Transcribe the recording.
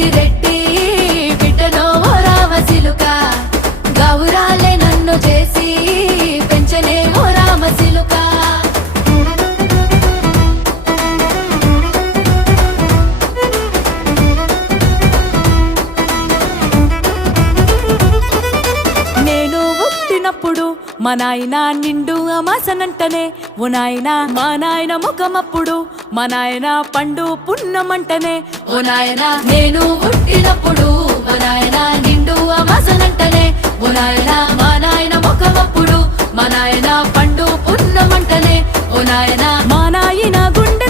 పెద్దిరెడ్డి బిడ్డనో ఓ రామసిలుక గౌరాలే నన్ను చేసి పెంచనే ఓ రామసిలుక నేను పుట్టినప్పుడు మా నాయన నిండు అమాసనంటనే ఓ నాయన మా నాయన ముఖమప్పుడు మా నాయన పండు పున్నమంటనే ఓ నాయన నేను పుట్టినప్పుడు మా నాయన నిండు అమాసనంటనే ఓ నాయన మా నాయన ముఖమప్పుడు మా నాయన పండు పున్నమంటనే ఓ నాయన మా నాయన గుండె